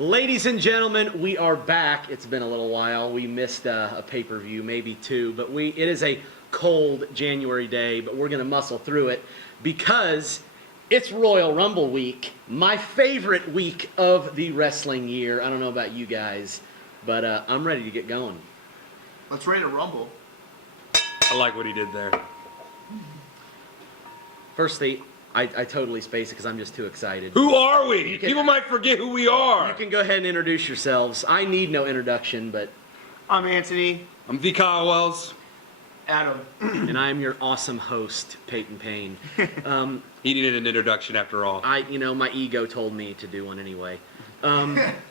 Ladies and gentlemen, we are back. It's been a little while. We missed a pay-per-view, maybe two, but it is a cold January day, but we're going to muscle through it because it's Royal Rumble week, my favorite week of the wrestling year. I don't know about you guys, but I'm ready to get going. Let's ready to rumble. I like what he did there. Firstly, I totally spaced it because I'm just too excited. Who are we? People might forget who we are. You can go ahead and introduce yourselves. I need no introduction, but... I'm Anthony. I'm V. Kyle Wells. Adam. And I'm your awesome host, Peyton Payne. He needed an introduction after all. My ego told me to do one anyway.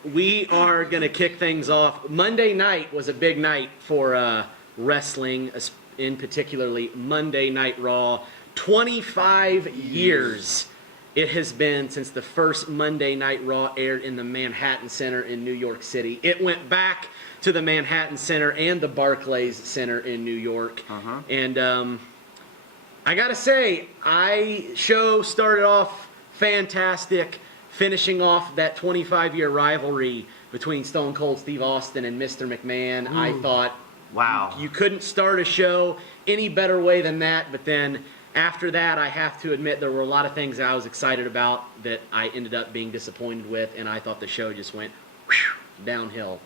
We are going to kick things off. Monday night was a big night for wrestling, in particularly Monday Night Raw. 25 years it has been since the first Monday Night Raw aired in the Manhattan Center in New York City. It went back to the Manhattan Center and the Barclays Center in New York. And I gotta say, show started off fantastic, finishing off that 25-year rivalry between Stone Cold Steve Austin and Mr. McMahon. Ooh. I thought, wow, you couldn't start a show any better way than that. But then after that, I have to admit there were a lot of things that I was excited about that I ended up being disappointed with, and I thought the show just went downhill.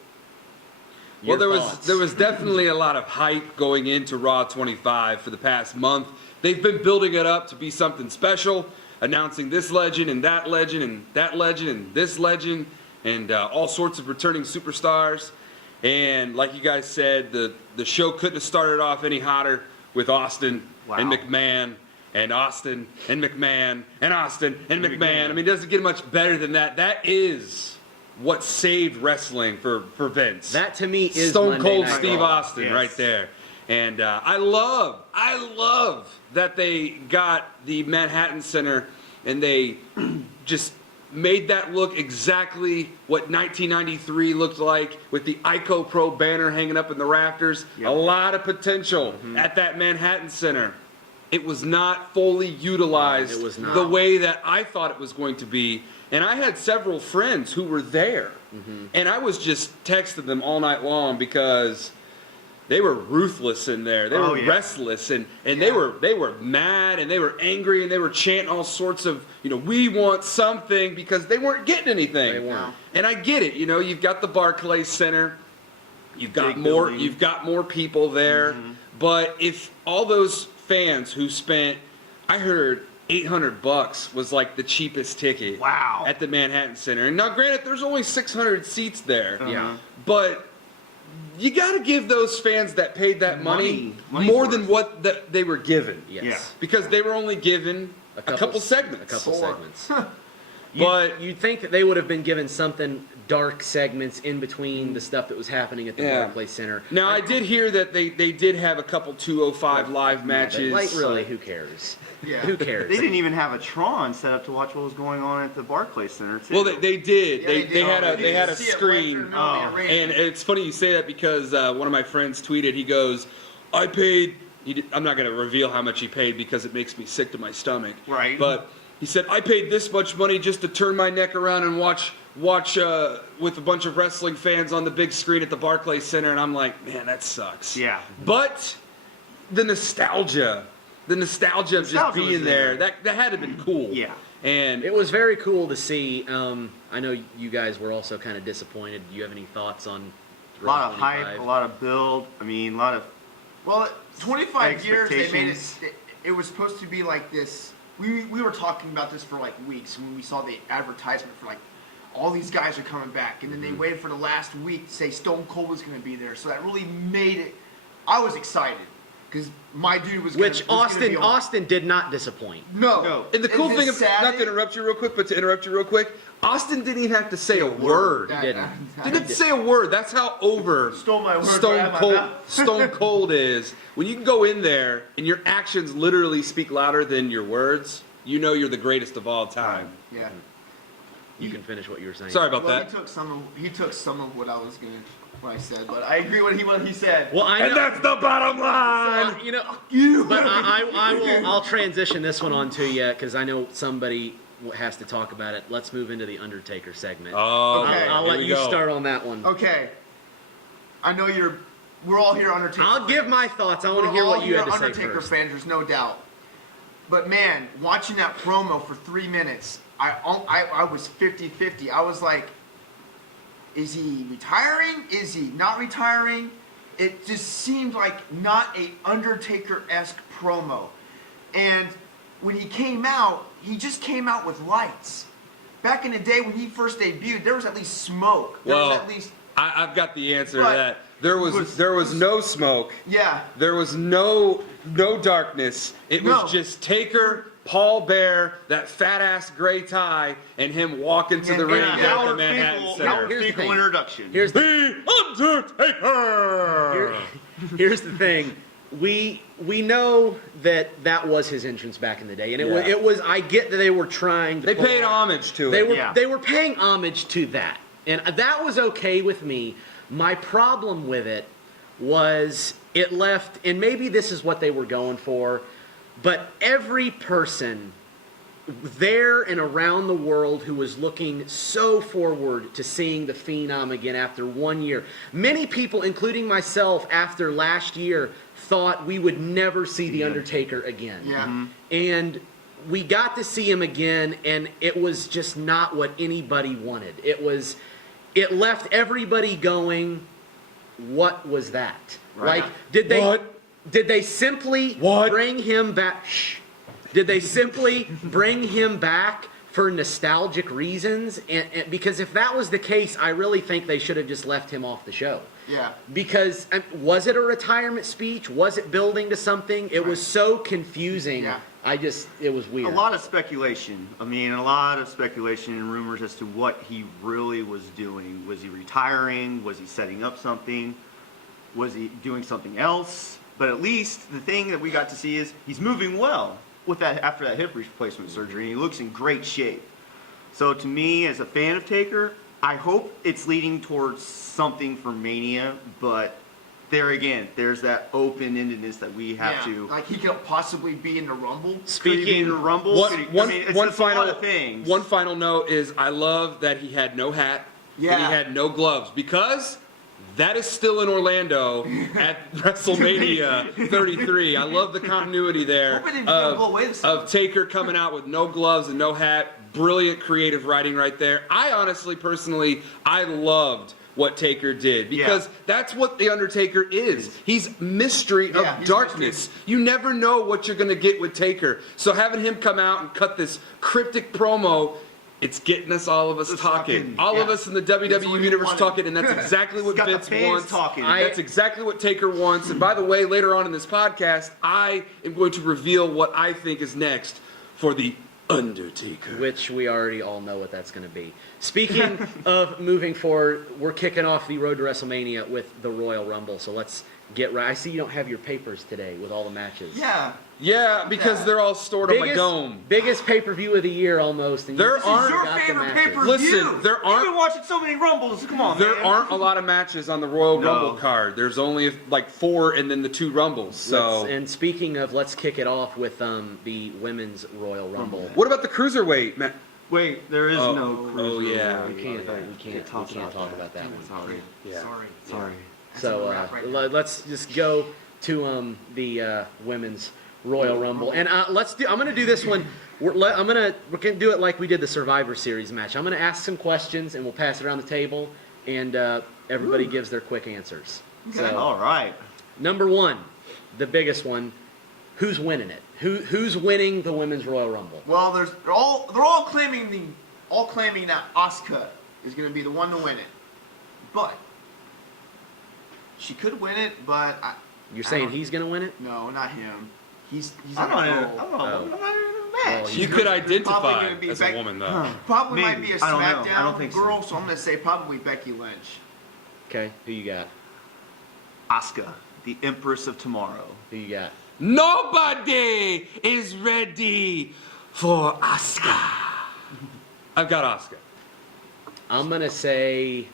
Well, there was definitely a lot of hype going into Raw 25 for the past month. They've been building it up to be something special, announcing this legend and that legend and that legend and this legend and all sorts of returning superstars. And like you guys said, the show couldn't have started off any hotter with Austin and McMahon and Austin and McMahon and Austin and McMahon. I mean, it doesn't get much better than that. That is what saved wrestling for Vince. That to me is Stone Monday Cold Night Steve Raw. Austin right there. And I love that they got the Manhattan Center and they just made that look exactly what 1993 looked like with the Ico Pro banner hanging up in the rafters. Yep. A lot of potential at that Manhattan Center. It was not fully utilized the way that I thought it was going to be. And I had several friends who were there. And I was just texting them all night long because they were ruthless in there. They were restless and they were mad and they were angry and they were chanting all sorts of, we want something because they weren't getting anything. They weren't. And I get it, you've got the Barclays Center. You've got more people there. But if all those fans who spent, I heard $800 was like the cheapest ticket at the Manhattan Center. And now granted there's only 600 seats there. But you got to give those fans that paid that money more than what they were given. Yes. Because they were only given a couple segments. But you'd think that they would have been given something dark segments in between the stuff that was happening at the Barclays Center. Now, I did hear that they did have a couple 205 live matches. Really, who cares? Yeah. Who cares? They didn't even have a Tron set up to watch what was going on at the Barclays Center, too. Well, they did. Yeah, they had a screen. And it's funny you say that because one of my friends tweeted, he goes, I paid... I'm not going to reveal how much he paid because it makes me sick to my stomach. Right. But he said, I paid this much money just to turn my neck around and watch with a bunch of wrestling fans on the big screen at the Barclays Center. And I'm like, man, that sucks. Yeah. But the nostalgia of just being there, that had to have been cool. Yeah. And it was very cool to see. I know you guys were also kind of disappointed. Do you have any thoughts on a lot of hype, a lot of build. I mean, a lot of... Well, 25 years, they made it... It was supposed to be like this... We were talking about this for like weeks when we saw the advertisement for like all these guys are coming back, and then they waited for the last week to say Stone Cold was going to be there, so that really made it. I was excited because my dude was. Austin did not disappoint. No. And the cool thing, not to interrupt you real quick, but to interrupt you real quick, Austin didn't even have to say a word. He didn't. Didn't say a word. That's how over Stone Cold is. When you can go in there and your actions literally speak louder than your words, you know you're the greatest of all time. Yeah. You can finish what you were saying. Sorry about that. He took some of what I said, but I agree with what he said. Well, I know, and that's the bottom line. But I'll transition this one on to you because I know somebody has to talk about it. Let's move into the Undertaker segment. Oh, Okay. I'll here let we you go. start on that one. Okay. I know we're all here Undertaker. I'll give my thoughts. I want to We're hear all what you here had to say Undertaker first. fans, there's no doubt. But man, watching that promo for 3 minutes, I was 50-50. I was like, is he retiring? Is he not retiring? It just seemed like not a Undertaker-esque promo. And when he came out, he just came out with lights. Back in the day when he first debuted, there was at least smoke. There was at least... I've got the answer to But that. There was no smoke. Yeah. There was no darkness. It was No. just Taker, Paul Bear, that fat ass gray tie, and him walking to the And ring an at hour the Manhattan Center. Here's the thing. introduction. Here's the The Undertaker. Here's the thing. We know that was his entrance back in the day, and it was. I get that they were trying to. They pull paid off- homage to They it. were they were paying homage to that, and that was okay with me. My problem with it was it left, and maybe this is what they were going for, but every person there and around the world who was looking so forward to seeing the Phenom again after 1 year. Many people, including myself, after last year, thought we would never see The Undertaker again. Yeah. And we got to see him again, and it was just not what anybody wanted. It left everybody going, what was that? Right. Like, did they simply What? bring him back? Shh. Did they simply bring him back for nostalgic reasons? And because if that was the case, I really think they should have just left him off the show. Yeah. Because was it a retirement speech? Was it building to something? It was so confusing. Yeah. It was weird. A lot of speculation. I mean, a lot of speculation and rumors as to what he really was doing. Was he retiring? Was he setting up something? Was he doing something else? But at least the thing that we got to see is he's moving well with that after that hip replacement surgery, and he looks in great shape. So to me, as a fan of Taker, I hope it's leading towards something for Mania, but there again, there's that open-endedness that we have to. Like he could possibly be in the Rumble. Could he be Speaking in the Rumble. One, Could he- one, I mean, it's one just a lot final of things. One final note is I love that he had no hat. Yeah. And he had no gloves because that is still in Orlando at WrestleMania 33. I love the continuity there Hope it didn't go away this of Taker coming out with no gloves and no hat. Brilliant creative writing right there. I honestly, personally, I loved what Taker did because that's what The Undertaker is. He's mystery of Yeah, he's darkness. You never know what you're going to get with Taker. So having him come out and cut this cryptic promo, it's getting us all of us talking. All of us in the That's WWE what he universe wanted. talking, and that's exactly what Got the Vince fans wants. talking. That's exactly what Taker wants. And by the way, later on in this podcast, I am going to reveal what I think is next for The Undertaker. Which we already all know what that's going to be. Speaking of moving forward, we're kicking off the road to WrestleMania with the Royal Rumble. So let's get right. I see you don't have your papers today with all the matches. Yeah. Yeah, because they're all stored on my dome. Biggest pay-per-view of the year almost. And There you aren't- Your got the favorite matches. pay-per-view. Listen, there You've been aren't watching so many Rumbles. Come on, there man. aren't a lot of matches on the Royal No. Rumble card. There's only like 4 and then the 2 Rumbles. So And speaking of, let's kick it off with the women's Royal Rumble. what about the cruiserweight, man? Wait, there is Oh. no. Oh, yeah. We can't talk about that one. Sorry. Yeah. Sorry. So That's a wrap right let's just go to the women's Royal Rumble, and let's do. I'm gonna do this one. We're gonna do it like we did the Survivor Series match. I'm gonna ask some questions, and we'll pass it around the table, and everybody gives their quick answers. Okay. So, All right. number one, the biggest one. Who's winning it? Who's winning the women's Royal Rumble? Well, they're all claiming that Asuka is going to be the one to win it, but she could win it. But You're saying don't- he's gonna win it? no, not him. He's I'm on not in. a I'm roll. not in a match. Well, You She's could gonna- there's probably identify gonna be as a Becky- woman, though. Probably Maybe. might be a I don't know. SmackDown I don't think so. girl, so I'm going to say probably Becky Lynch. Okay, who you got? Asuka, the Empress of Tomorrow. Who you got? Nobody is ready for Asuka. I've got Asuka. I'm gonna say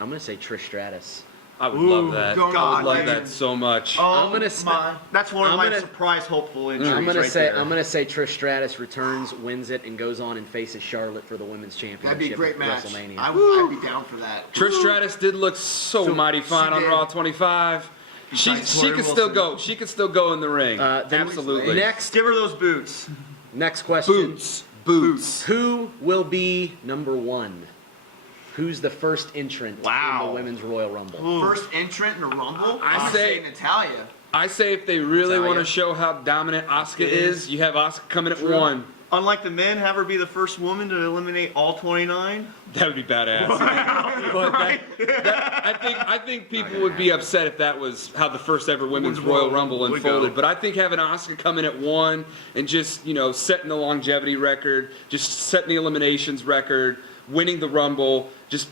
Trish Stratus. I would love that. God, I would love dude. that so much. Oh, I'm gonna say- that's one of I'm my gonna- surprise hopeful entries. I'm gonna right say there. I'm gonna say Trish Stratus returns, wins it, and goes on and faces Charlotte for the women's championship. That'd be a great at match. WrestleMania. I'd be down for that. Trish Stratus did look so mighty fine she on did. Raw 25. She Besides Tori could still Wilson. go. She could still go in the ring. then Absolutely. Next Give her those boots. question. Boots. Who will be number one? Who's the first entrant in Wow. the Women's Royal Rumble? First entrant in the Rumble? I I'm say- saying Natalia. I say if they really Natalia. want to show how dominant Asuka is, you have Asuka coming at True. 1. Unlike the men, have her be the first woman to eliminate all 29. That would be badass. But I think people would be upset if that was how the first ever Women's Royal Rumble would unfolded. go. But I think having Asuka come in at 1 and just, setting the longevity record, just setting the eliminations record, winning the Rumble, just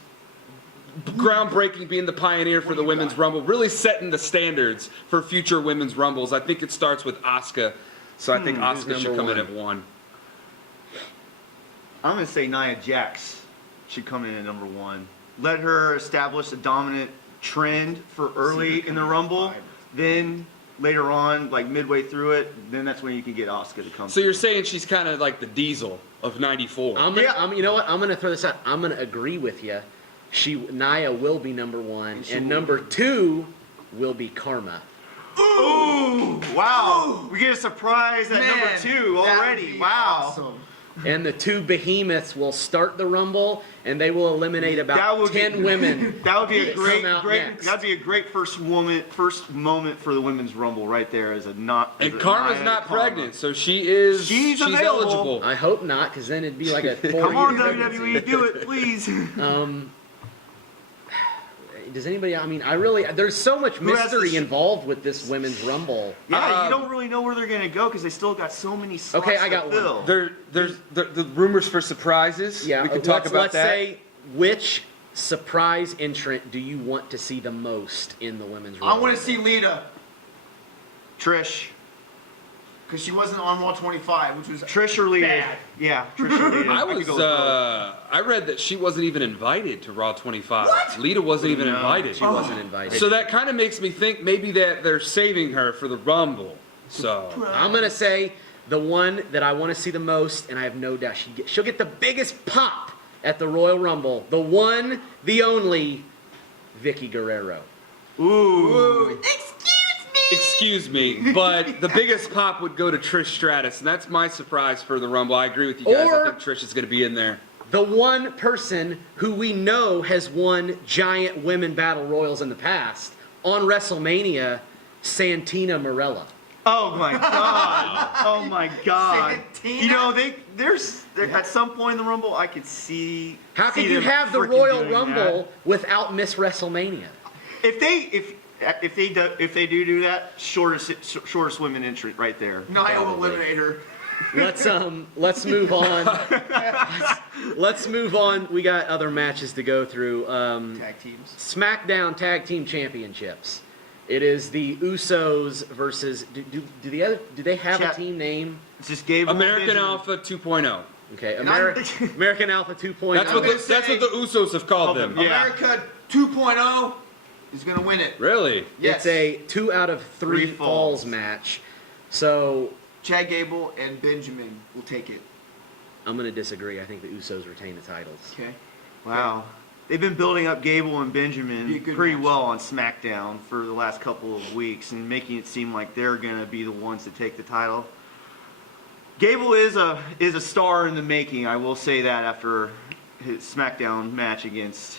groundbreaking, being the pioneer for the Women's Rumble, really setting the standards for future Women's Rumbles. I think it starts with Asuka. So I think Asuka should number come in one? at 1. I'm going to say Nia Jax should come in at number 1. Let her establish a dominant trend for early in the Rumble. Then later on, like midway through it, then that's when you can get Asuka to come. So you're saying she's kind of like the Diesel of 94. You know what? I'm gonna throw this out. I'm gonna agree with you. Nia will be number one, and number 2 will be Karma. Ooh! Wow! We get a surprise at Man, number 2 already. that'd be Wow! awesome. And the 2 behemoths will start the Rumble, and they will eliminate That about would 10 be, women. That would be a that great, come out great. next. That'd be a great first moment for the women's rumble right there. As And Karma's Nia not Karma. pregnant, so she's available. eligible. I hope not, because then it'd be like a 4-year Come on, pregnancy. WWE, do it, please. Does anybody? I mean, there's so much Who has mystery the involved with this Women's Rumble. Yeah, you don't really know where they're gonna go because they still got so many slots Okay, I to got one. fill. There's the rumors for surprises. Yeah, we can talk about let's that. say, which surprise entrant do you want to see the most in the Women's Rumble? I want to see Lita Trish, because she wasn't on Raw 25, which was Trish or Lita. bad. Yeah, Trish or Lita. I could was go with both. I read that she wasn't even invited to Raw 25. What? Lita wasn't even No. invited. She wasn't invited. So that kind of makes me think maybe that they're saving her for the Rumble. So I'm gonna say the one that I want to see the most, and I have no doubt she'll get the biggest pop at the Royal Rumble. The one, the only, Vicky Guerrero. Ooh. excuse me, but the biggest pop would go to Trish Stratus, and that's my surprise for the Rumble. I agree with you guys. Or- I think Trish is going to be in there. The one person who we know has won giant women battle royals in the past on WrestleMania, Santina Marella. Oh my god! Oh my god! Santina? You know there's at some point in the Rumble I could see. How can see you them have the frickin' Royal doing Rumble without Miss WrestleMania? that. If they do that, shortest women entrant right there. Nia will eliminate her. Let's move on. Let's move on. We got other matches to go through. Tag teams. SmackDown Tag Team Championships. It is the Usos versus. Do they have a team name? It's just Gable. American Benjamin. Alpha 2.0. Okay, And I'm- American Alpha 2.0. That's what the Usos have called them. Yeah. America 2.0 is going to win it. Really? Yes. It's a 2 out of 3 3 falls falls match. So Chad Gable and Benjamin will take it. I'm going to disagree. I think the Usos retain the titles. Okay. Wow. They've been building up Gable and Be a Benjamin good pretty match. well on SmackDown for the last couple of weeks and making it seem like they're going to be the ones to take the title. Gable is a star in the making. I will say that after his SmackDown match against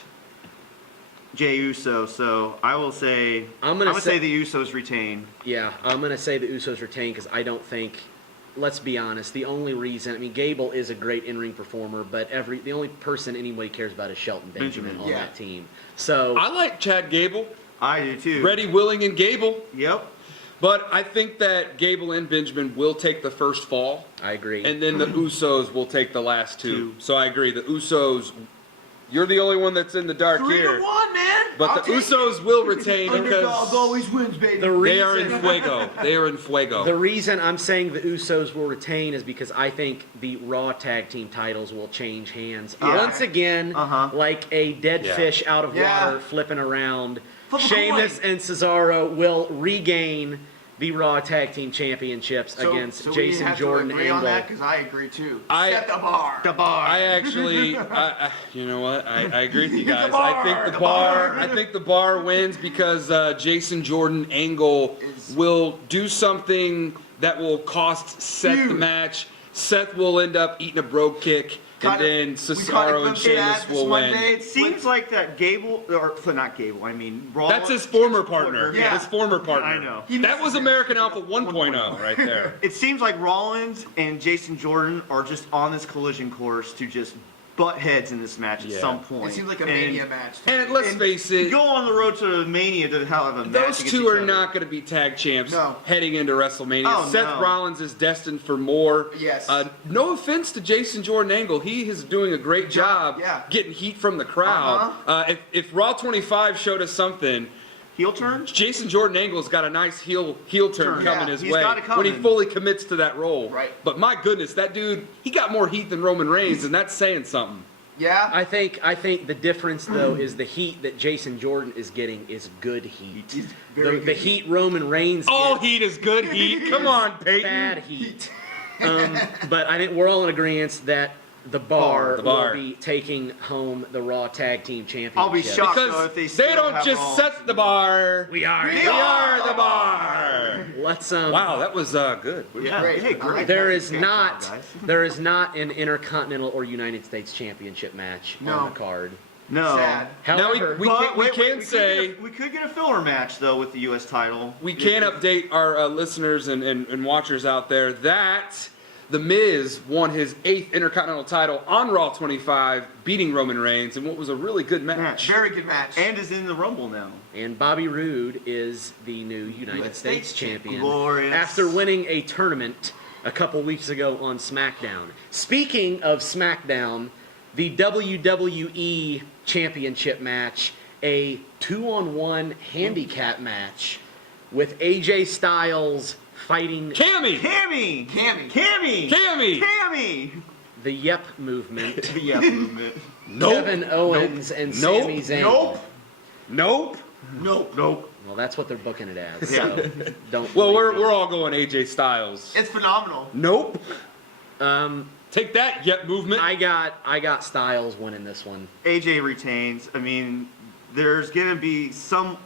Jey Uso. So I will say I'm gonna say say the Usos retain. Yeah, I'm going to say the Usos retain because I don't think, let's be honest, the only reason, I mean, Gable is a great in-ring performer, but the only person anybody cares about is Shelton Benjamin on Yeah. that team. So, I like Chad Gable. I do too. Ready, willing, and Gable. Yep. But I think that Gable and Benjamin will take the first fall, I agree. and then the Usos will take the last 2. Two. So I agree. The Usos, you're the only one that's in the dark 3 here. to 1, man. But I'll the take Usos it. will retain Underdog because always wins, baby. the they are in reason, fuego. They are in the fuego. reason I'm saying the Usos will retain is because I think the Raw Tag Team titles will change hands Yeah. once again, Uh-huh. like a dead Yeah. fish out of Yeah. water flipping around. Sheamus and Cesaro will regain the Raw Tag Team Championships against Jason Jordan agree Angle. on that because I agree too. Set the bar. The bar. I actually, you know what? I agree with you guys. I think The bar. I think the bar wins because Jason Jordan Angle will do something that will cost Seth the match. Seth will end up eating a brogue kick, and then Cesaro and Sheamus will win. It seems like that Gable, or not Gable, I mean, Rollins. That's his former partner. Yeah. His former partner. I know. That was American Alpha 1.0 right there. It seems like Rollins and Jason Jordan are just on this collision course to just butt heads in this match at some point. It seems like a Mania match. And let's face it, go on the road to Mania to have a match. those against two each are other. not going to be tag champs No. heading into WrestleMania. Oh, Seth no. Rollins is destined for more. Yes. No offense to Jason Jordan Angle. He is doing a great job getting heat from the crowd. If Raw 25 showed us something, Heel turn? Jason Jordan Angle's got a nice heel turn coming his he's way got it when he coming. fully commits to that role. Right. But my goodness, that dude, he got more heat than Roman Reigns, and that's saying something. Yeah. I think the difference though is the heat that Jason Jordan is getting is good heat. He's very The good. heat Roman Reigns All gets heat is good heat. Come on, Peyton. bad heat. But I think we're all in agreement that the bar will be taking home the Raw Tag Team Championship. I'll be shocked though Because if they they still don't have just Rollins. set the bar. We are. We are the bar. Let's Wow, that was good. Yeah, Great. hey, great. There is Great not job, guys. there is not an Intercontinental or United States Championship match on the card. No. Sad. Now However, we could get a filler match though with the U.S. title. we can update our listeners and watchers out there that The Miz won his 8th Intercontinental title on Raw 25, beating Roman Reigns in what was a really good match. Very good match. And is in the Rumble now. and Bobby Roode is the new United US States States champion Glorious. after winning a tournament a couple weeks ago on SmackDown. Speaking of SmackDown, the WWE Championship match, a 2-on-1 handicap match with AJ Styles fighting Cammy! Cammy! the Yep movement, The Yep movement. Nope. Kevin Owens and Nope. Sami Zayn. Nope. Well, that's what they're booking it as. Yeah. So don't. Well, believe we're all going AJ Styles. It's phenomenal. Nope. me. Take that, Yep movement. I got Styles winning this one. AJ retains. I mean, there's gonna be some.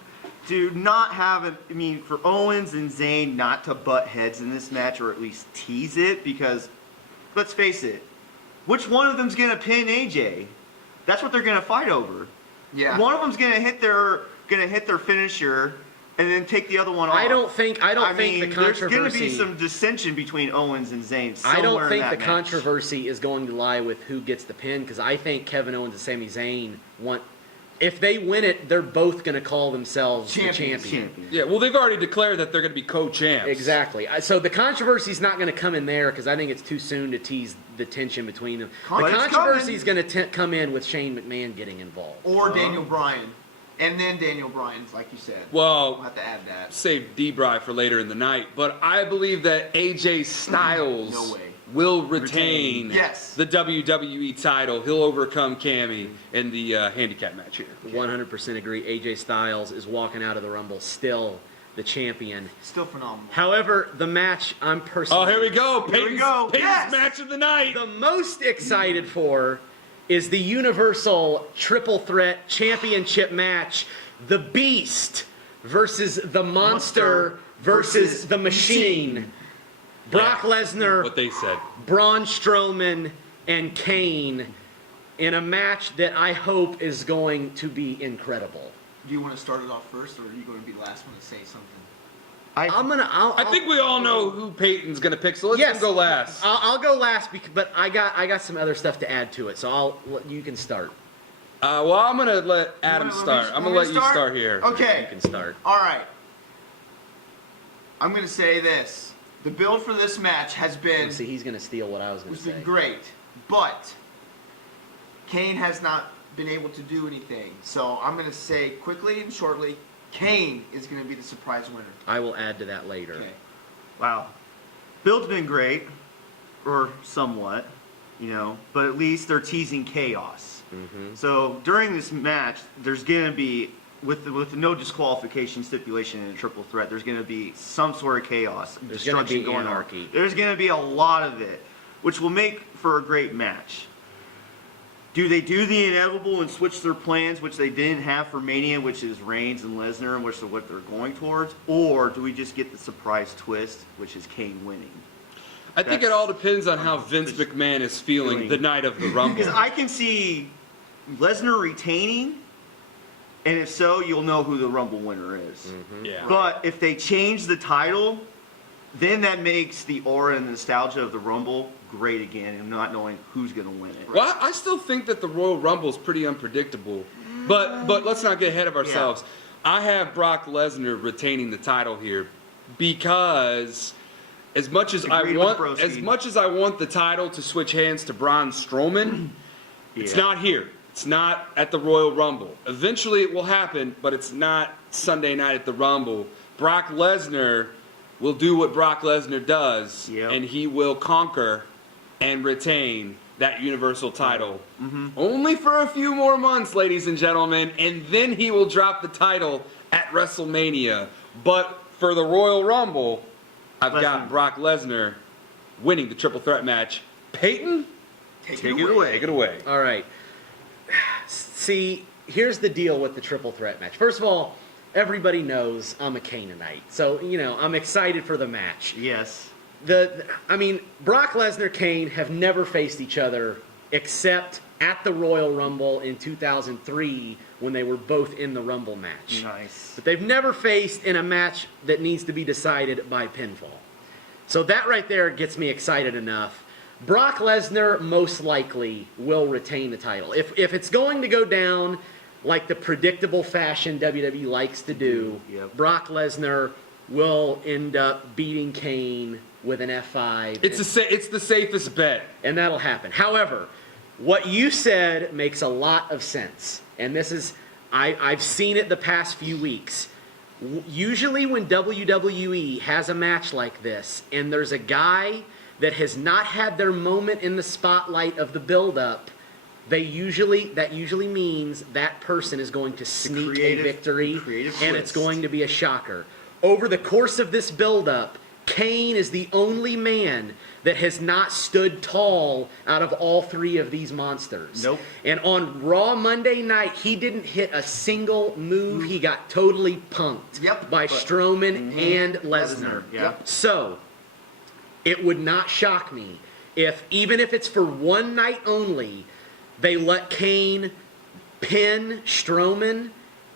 Do not have a. I mean, for Owens and Zayn not to butt heads in this match, or at least tease it, because let's face it, which one of them's gonna pin AJ? That's what they're gonna fight over. Yeah. One of them's gonna hit their finisher, and then take the other one off. I don't think the There's gonna controversy. be some dissension between Owens and Zayn. I don't somewhere in think that the match. controversy is going to lie with who gets the pin, because I think Kevin Owens and Sami Zayn want. If they win it, they're both going to call themselves the champion. Champion. Yeah, well, they've already declared that they're going to be co-champs. Exactly. So the controversy is not going to come in there because I think it's too soon to tease the tension between them. But The it's controversy is going to come in with Shane McMahon getting involved. Or Daniel Bryan. And then Daniel Bryan's, like you said. Well, We'll have to add that. save D-Bry for later in the night, but I believe that AJ Styles No way. will retain Yes. the WWE title. He'll overcome Cammy in the handicap match here. 100% agree. AJ Styles is walking out of the Rumble still the champion. Still phenomenal. However, the match I'm personally Oh, here we go. Here we Peyton's, go. Peyton's Yes. match of the night. the most excited for is the Universal Triple Threat Championship match. The Beast versus the Monster versus the Machine. Brock Lesnar, What they said. Braun Strowman, and Kane in a match that I hope is going to be incredible. Do you want to start it off first, or are you going to be the last one to say something? I think we all know who Peyton's going to pick, so let's Yes. him go last. I'll go last, but I got some other stuff to add to it, so you can start. Well, I'm going to let Adam Want me- start. I'm going to want let me you start here. Okay. You can start. All right. I'm going to say this. The build for this match has been See, he's going to steal what I was going to say. great, but Kane has not been able to do anything. So I'm going to say quickly and shortly, Kane is going to be the surprise winner. I will add to that later. Okay. Wow. Build's been great, or somewhat, but at least they're teasing chaos. Mm-hmm. So during this match, there's going to be with no disqualification stipulation in a triple threat, there's going to be some sort of chaos, There's destruction gonna be going anarchy. on. There's going to be a lot of it, which will make for a great match. Do they do the inevitable and switch their plans, which they didn't have for Mania, which is Reigns and Lesnar, and which is what they're going towards? Or do we just get the surprise twist, which is Kane winning? I think it all depends on how Vince McMahon is feeling the night of the Rumble. Because I can see Lesnar retaining, and if so, you'll know who the Rumble winner is. Yeah. But if they change the title, then that makes the aura and the nostalgia of the Rumble great again, and not knowing who's going to win it. Well, I still think that the Royal Rumble is pretty unpredictable. But let's not get ahead of ourselves. Yeah. I have Brock Lesnar retaining the title here because as much as I want the title to switch hands to Braun Strowman, it's not here. It's not at the Royal Rumble. Eventually it will happen, but it's not Sunday night at the Rumble. Brock Lesnar will do what Brock Lesnar does, and he will conquer and retain that Universal title. Only for a few more months, ladies and gentlemen, and then he will drop the title at WrestleMania. But for the Royal Rumble, I've got Brock Lesnar winning the triple threat match. Peyton, take it away. Take it away. All right. See, here's the deal with the triple threat match. First of all, everybody knows I'm a Canaanite, so I'm excited for the match. Yes. Brock Lesnar, Kane have never faced each other except at the Royal Rumble in 2003 when they were both in the Rumble match. Nice. But they've never faced in a match that needs to be decided by pinfall. So that right there gets me excited enough. Brock Lesnar most likely will retain the title. If it's going to go down like the predictable fashion WWE likes to do, Brock Lesnar will end up beating Kane with an F5. It's the safest bet. And that'll happen. However, what you said makes a lot of sense. And this is, I've seen it the past few weeks. Usually when WWE has a match like this, and there's a guy that has not had their moment in the spotlight of the build-up, that usually means that person is going to sneak a victory, and it's going to be a shocker. Over the course of this build-up, Kane is the only man that has not stood tall out of all three of these monsters. Nope. And on Raw Monday night, he didn't hit a single move. He got totally punked by Strowman and Lesnar. So, it would not shock me if, even if it's for one night only, they let Kane pin Strowman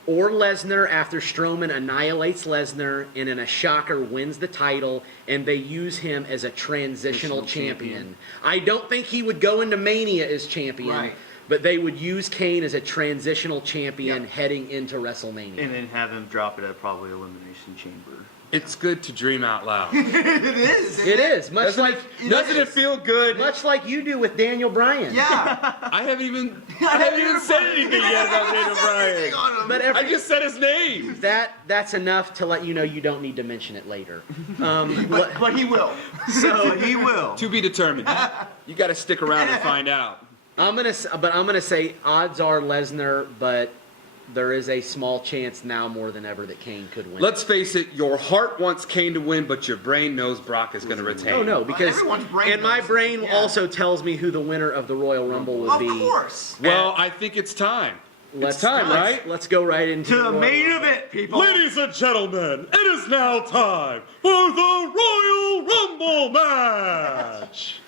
or Lesnar after Strowman annihilates Lesnar and in a shocker wins the title, and they use him as a transitional champion. I don't think he would go into Mania as champion, but they would use Kane as a transitional champion heading into WrestleMania. And then have him drop it at probably Elimination Chamber. It's good to dream out loud. It is. It is. Doesn't it feel good? Much like you do with Daniel Bryan. Yeah. I haven't even said anything yet about Daniel Bryan. But I just said his name. That's enough to let you know you don't need to mention it later. But he will. So he will. To be determined. You got to stick around and find out. I'm gonna say odds are Lesnar, but there is a small chance now more than ever that Kane could win. Let's face it, your heart wants Kane to win, but your brain knows Brock is going to retain. Oh no, because my brain also tells me who the winner of the Royal Rumble will be. Of course. Well, I think it's time. Right? Let's go right into the main event, people. Ladies and gentlemen, it is now time for the Royal Rumble match.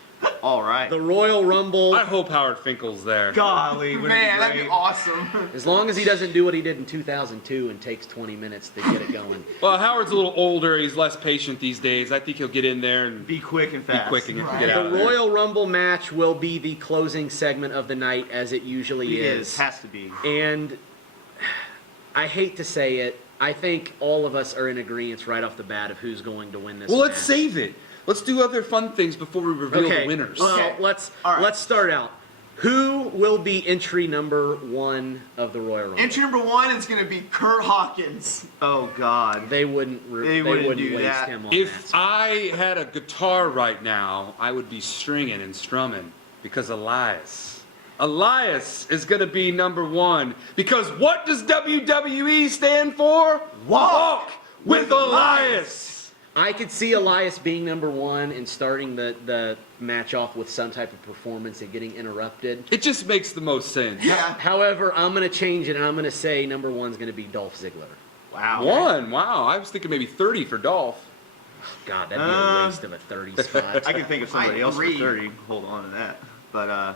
All right. The Royal Rumble. I hope Howard Finkel's there. Golly, man, that'd be awesome. As long as he doesn't do what he did in 2002 and takes 20 minutes to get it going. Well, Howard's a little older. He's less patient these days. I think he'll get in there and be quick and fast. Get out of there. The Royal Rumble match will be the closing segment of the night, as it usually is. Has to be. And I hate to say it, I think all of us are in agreement right off the bat of who's going to win this match. Well, let's save it. Let's do other fun things before we reveal the winners. Well, let's start out. Who will be entry number 1 of the Royal Rumble? Entry number 1 is going to be Kurt Hawkins. Oh God, they wouldn't do waste that. him on If that. I had a guitar right now, I would be stringing and strumming because Elias Elias is going to be number 1. Because what does WWE stand for? Walk with Elias. I could see Elias being number 1 and starting the match off with some type of performance and getting interrupted. It just makes the most sense. Yeah. However, I'm going to change it and I'm going to say number 1 is going to be Dolph Ziggler. Wow. 1? Wow. I was thinking maybe 30 for Dolph. God, that'd be a waste of a 30 spot. I can think of somebody I else for agree. 30. Hold on to that. But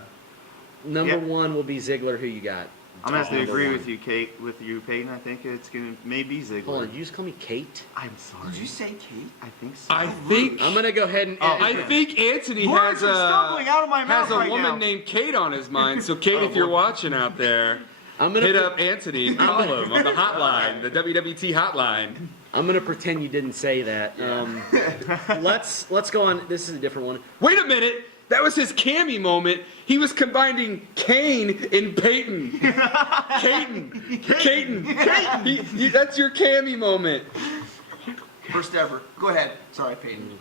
Number Yeah. 1 will be Ziggler. Who you got? I'm gonna have to Number agree 1. with you, Kate. With you, Peyton. I think it's gonna maybe Ziggler. Hold on, you just call me Kate? I'm sorry. Did you say Kate? I think so. I think I'm going to go ahead and... I think Anthony Words has are stumbling out of my has mouth a right woman now. named Kate on his mind. So Kate, if you're watching out there, I'm gonna hit put- up Anthony and call him on the hotline, the WWT hotline. I'm going to pretend you didn't say that. Let's go on. This is a different one. Wait a minute. That was his Cammy moment. He was combining Kane and Peyton. Caton. That's your Cammy moment. First ever. Go ahead. Sorry, Peyton.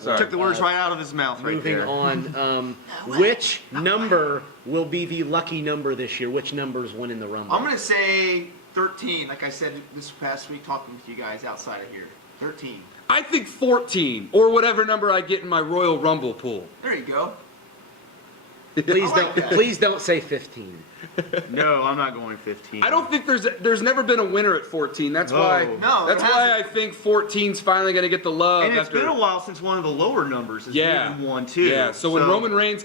Sorry. Took the words right out of his mouth right Moving there. on. Which number will be the lucky number this year? Which numbers win in the Rumble? I'm gonna say 13. Like I said this past week, talking with you guys outside of here. 13. I think 14 or whatever number I get in my Royal Rumble pool. There you go. Please I like don't. that. Please don't say 15. No, I'm not going 15. I don't think there's never been a winner at 14. That's why. No, That's there why I hasn't. think 14's finally going to get the love. And it's after, been a while since one of the lower numbers has Yeah. been one too. Yeah. So when Roman Reigns,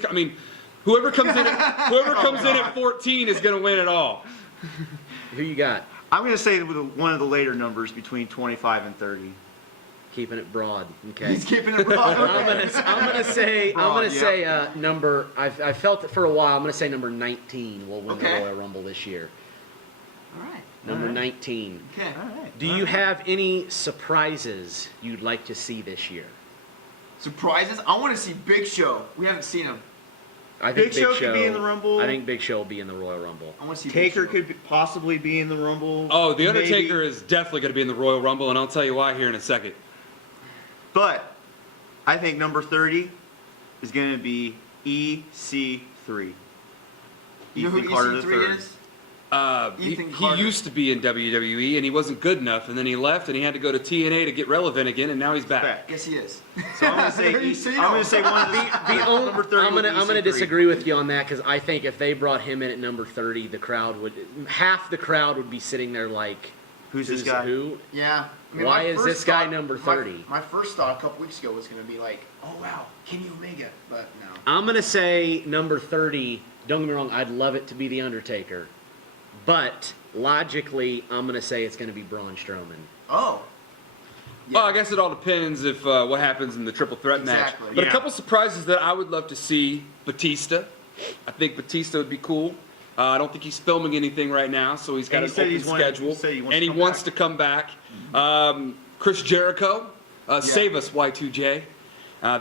whoever comes in at 14 is going to win it all. Who you got? I'm going to say one of the later numbers between 25 and 30. Keeping it broad. Okay. He's keeping it broad. I'm gonna say number. I felt it for a while. I'm gonna say number 19 will win the Okay. Royal Rumble this year. All right. Number All right. 19. Okay. All right. Do you have any surprises you'd like to see this year? Surprises? I want to see Big Show. We haven't seen him. I think Big Show could be in the Rumble. I think Big Show will be in the Royal Rumble. I want to see Taker Big Show. could possibly be in the Rumble. Oh, the Undertaker maybe. is definitely going to be in the Royal Rumble, and I'll tell you why here in a second. But I think number 30 is going to be EC3. You know who Ethan Carter EC3 III. is? He Ethan Carter. used to be in WWE, and he wasn't good enough, and then he left, and he had to go to TNA to get relevant again, and now he's back. Back. Yes, he is. So I'm going to say You see I'm going him. to say one of the number 30. I'm gonna disagree with you on that because I think if they brought him in at number 30, half the crowd would be sitting there like, Who's this guy? Who? Yeah. Why my is first this guy thought- number 30? My first thought a couple weeks ago was going to be like, oh wow, Kenny Omega, but no. I'm gonna say number 30. Don't get me wrong, I'd love it to be the Undertaker, but logically, I'm gonna say it's gonna be Braun Strowman. Oh. Well, I guess it all depends if what happens in the triple threat match. Exactly. But Yeah. a couple surprises that I would love to see: Batista. I think Batista would be cool. I don't think he's filming anything right now, so he's got And an he said open he's wanted- schedule, he said he wants and to he come wants back. to come back. Chris Jericho, save us Y2J.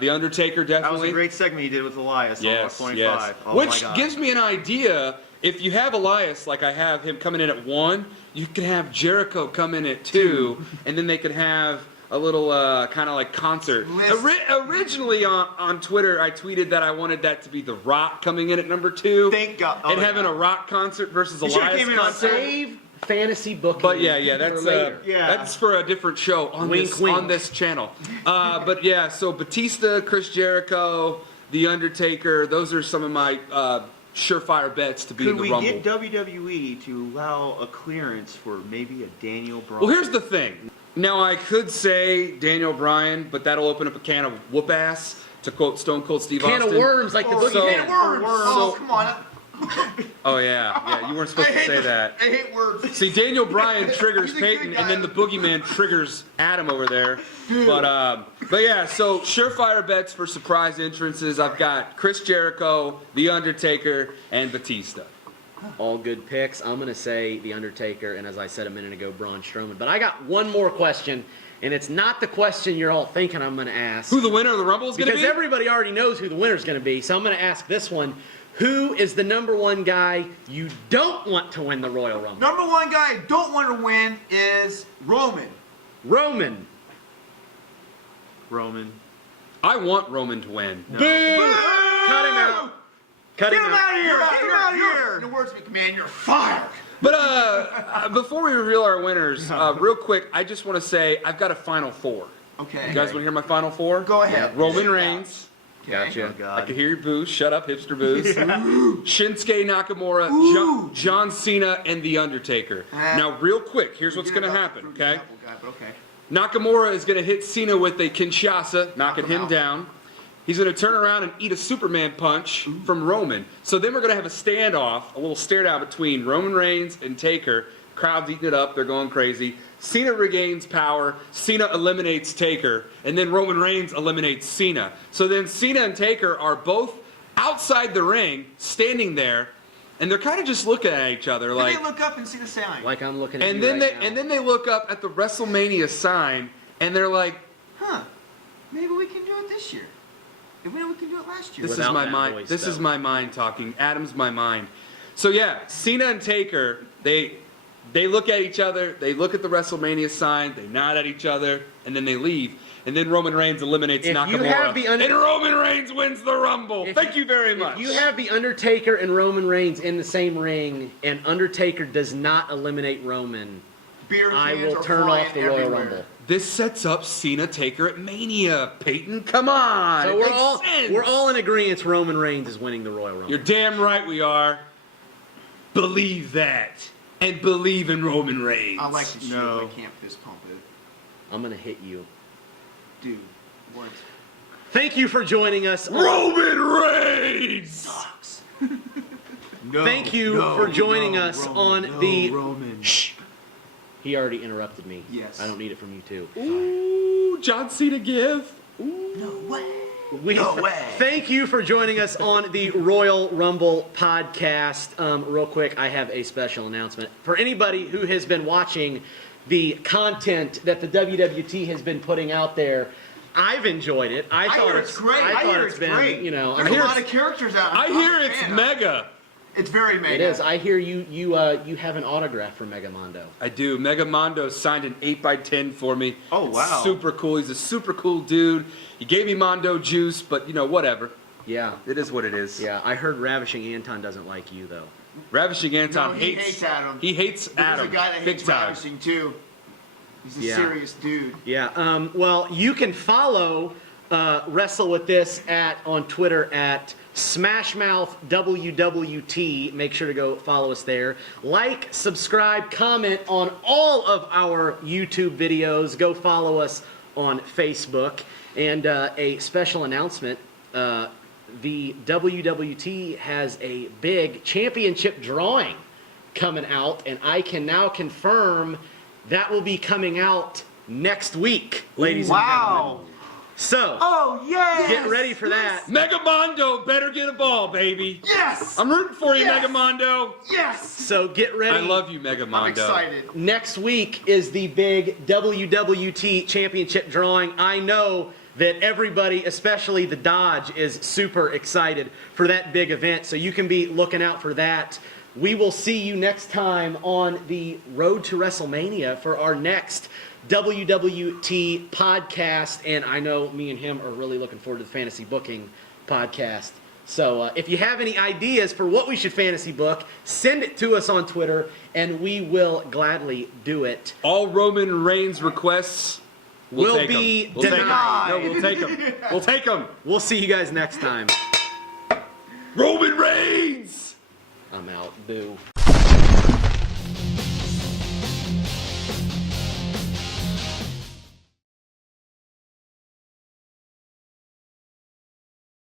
The Undertaker That was definitely. a great segment you did with Elias Yes, on 25. yes. Oh my Which God. gives me an idea. If you have Elias, like I have him coming in at 1, you can have Jericho come in at 2, and then they could have a little kind of like concert. List. Originally on Twitter, I tweeted that I wanted that to be The Rock coming in at number 2. Thank God. and Oh, having yeah. a Rock concert versus He should've Elias came in on concert. Save fantasy booking. But yeah, that's for later. that's for a different show on Wink, this wink. on this channel. But yeah, so Batista, Chris Jericho, The Undertaker, those are some of my surefire bets to be Could in the we Rumble. get WWE to allow a clearance for maybe a Daniel Bryan? Well, here's the thing. Now I could say Daniel Bryan, but that'll open up a can of whoop ass, to quote Stone Cold Steve Can Austin. of worms like the Oh, So- boogeyman. can of worms. Oh, So- come on. Oh yeah, you weren't supposed to say that. I hate words. See, Daniel Bryan triggers He's a good Peyton, guy. and then the boogeyman triggers Adam over there. But yeah, so surefire bets for surprise entrances. I've got Chris Jericho, The Undertaker, and Batista. All good picks. I'm going to say The Undertaker, and as I said a minute ago, Braun Strowman. But I got one more question, and it's not the question you're all thinking I'm going to ask. Who the winner of the Rumble is going to Because be? everybody already knows who the winner's going to be, so I'm going to ask this one. Who is the number 1 guy you don't want to win the Royal Rumble? Number 1 guy I don't want to win is Roman. Roman. Roman. I want Roman to win. No. Boo! Cut him out. Cut Get him him out. out of here! Get him out of In here! the words of McMahon, you're fired. But before we reveal our winners, real quick, I just want to say I've got a final four. Okay. You guys want to hear my final four? Go ahead. Roman Reigns. Gotcha. Oh, I God. can hear your boos. Shut up, hipster boos. Shinsuke Nakamura, John Cena, and The Undertaker. Now, real quick, here's what's going to happen, okay? Nakamura is going to hit Cena with a Kinshasa, knocking him down. He's going to turn around and eat a Superman punch from Roman. So then we're going to have a standoff, a little stare down between Roman Reigns and Taker. Crowd's eating it up. They're going crazy. Cena regains power. Cena eliminates Taker. And then Roman Reigns eliminates Cena. So then Cena and Taker are both outside the ring, standing there, and they're kind of just looking at each other Then like. they look up and see the sign. Like I'm looking at And you then right now. and then they look up at the WrestleMania sign, and they're like, Huh. Maybe we can do it this year. If we know we can do it last year. This Without is my that mind. voice, This is though. my mind talking. Adam's my mind. So yeah, Cena and Taker, they look at each other. They look at the WrestleMania sign. They nod at each other, and then they leave. And then Roman Reigns eliminates If you Nakamura, have the and Roman Reigns wins the Rumble. Thank you very much. If you have The Undertaker and Roman Reigns in the same ring, and Undertaker does not eliminate Roman, Beer I cans will are turn flying off the Royal everywhere. Rumble. This sets up Cena Taker at Mania. Peyton, come on. So It makes sense. we're all in agreement. Roman Reigns is winning the Royal Rumble. You're damn right we are. Believe that. And believe in Roman Reigns. I like the shield. No. I can't fist pump it. I'm gonna hit you. Dude. What? Thank you for joining us. Roman Reigns! Sucks. Thank you for joining us on the. Roman. He already interrupted me. Yes. I don't need it from you too. Ooh, John Cena give. No way. No way. Thank you for joining us on the Royal Rumble podcast. Real quick, I have a special announcement. For anybody who has been watching the content that the WWT has been putting out there, I've enjoyed it. I thought hear it's great. I thought hear it's it's been, great. you know, There's a lot of characters out. I I'm hear a it's fan of. mega. It's very mega. it is. I hear you have an autograph for Mega Mondo. I do. Mega Mondo signed an 8x10 for me. Oh, wow. Super cool. He's a super cool dude. He gave me Mondo juice, but you know, whatever. Yeah. It is what it is. Yeah, I heard Ravishing Anton doesn't like you though. Ravishing Anton No, he hates Adam. He hates Adam. He's a guy that big hates time. ravishing too. He's a Yeah. serious dude. Yeah. Well, you can follow Wrestle With This on Twitter at Smashmouth WWT. Make sure to go follow us there. Like, subscribe, comment on all of our YouTube videos. Go follow us on Facebook. And a special announcement. The WWT has a big championship drawing coming out, and I can now confirm that will be coming out next week, ladies and gentlemen. So, Oh yes. get ready for that. Mega Mondo better get a ball, baby. Yes. I'm rooting for you, Yes. Mega Mondo. Yes. So get ready. I love you, Mega Mondo. I'm excited. Next week is the big WWT championship drawing. I know that everybody, especially the Dodge, is super excited for that big event. So you can be looking out for that. We will see you next time on the road to WrestleMania for our next WWT podcast. And I know me and him are really looking forward to the fantasy booking podcast. So if you have any ideas for what we should fantasy book, send it to us on Twitter, and we will gladly do it. All Roman Reigns requests Will take 'em. be We'll take 'em. denied. No, we'll take them. We'll take them. We'll see you guys next time. Roman Reigns! I'm out. Boo.